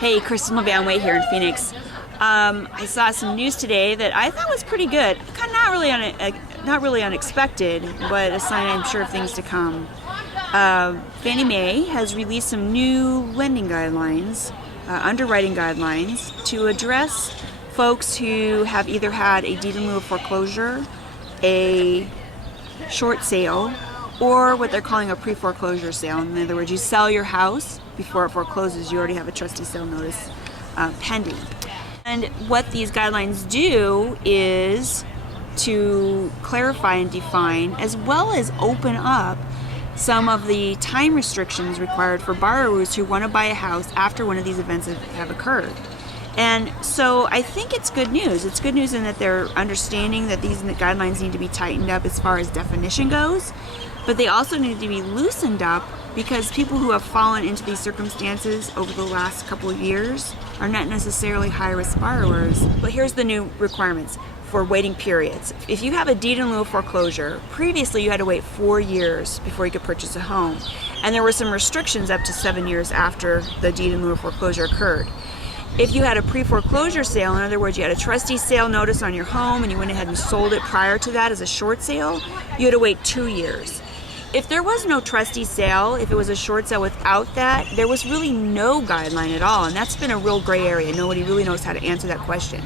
Hey, Kristen LeVanway here in Phoenix. I saw some news today that I thought was pretty good. Kind of not really unexpected, but a sign, I'm sure, of things to come. Fannie Mae has released some new lending guidelines, underwriting guidelines, to address folks who have either had a deed in lieu of foreclosure, a short sale, or what they're calling a pre-foreclosure sale. In other words, you sell your house before it forecloses. You already have a trustee sale notice pending. And what these guidelines do is to clarify and define, as well as open up some of the time restrictions required for borrowers who want to buy a house after one of these events have occurred. And so I think it's good news. It's good news in that they're understanding that these guidelines need to be tightened up as far as definition goes, but they also need to be loosened up because people who have fallen into these circumstances over the last couple of years are not necessarily high-risk borrowers. But here's the new requirements for waiting periods. If you have a deed in lieu of foreclosure, previously you had to wait 4 years before you could purchase a home. And there were some restrictions up to 7 years after the deed in lieu of foreclosure occurred. If you had a pre-foreclosure sale, in other words, you had a trustee sale notice on your home and you went ahead and sold it prior to that as a short sale, you had to wait 2 years. If there was no trustee sale, if it was a short sale without that, there was really no guideline at all, and that's been a real gray area. Nobody really knows how to answer that question.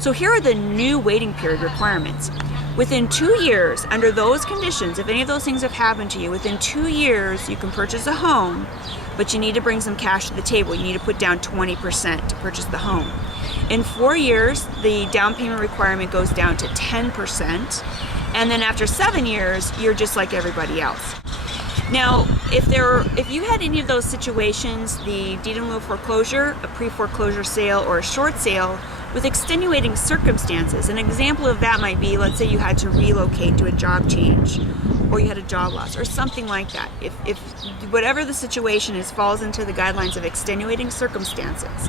So here are the new waiting period requirements. Within 2 years, under those conditions, if any of those things have happened to you, within 2 years you can purchase a home, but you need to bring some cash to the table. You need to put down 20% to purchase the home. In 4 years, the down payment requirement goes down to 10%. And then after 7 years, you're just like everybody else. Now, if you had any of those situations, the deed in lieu of foreclosure, a pre-foreclosure sale, or a short sale, with extenuating circumstances, an example of that might be, let's say you had to relocate to a job change, or you had a job loss, or something like that. If whatever the situation is falls into the guidelines of extenuating circumstances,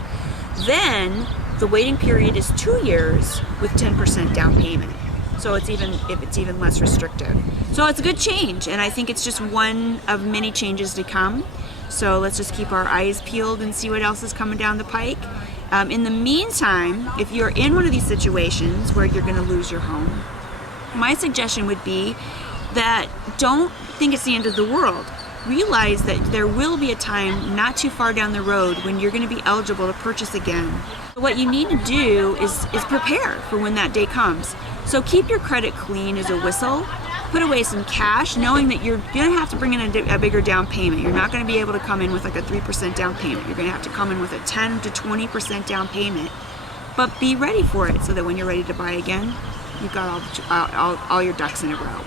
then the waiting period is 2 years with 10% down payment. So it's even less restrictive. So it's a good change, and I think it's just one of many changes to come. So let's just keep our eyes peeled and see what else is coming down the pike. In the meantime, if you're in one of these situations where you're going to lose your home, my suggestion would be that don't think it's the end of the world. Realize that there will be a time not too far down the road when you're going to be eligible to purchase again. What you need to do is prepare for when that day comes. So keep your credit clean as a whistle. Put away some cash, knowing that you're going to have to bring in a bigger down payment. You're not going to be able to come in with like a 3% down payment. You're going to have to come in with a 10 to 20% down payment. But be ready for it so that when you're ready to buy again, you've got all your ducks in a row.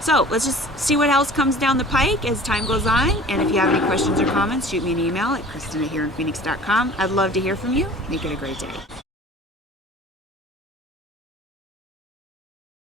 So let's just see what else comes down the pike as time goes on. And if you have any questions or comments, shoot me an email at kristina@hereinphoenix.com. I'd love to hear from you. Make it a great day.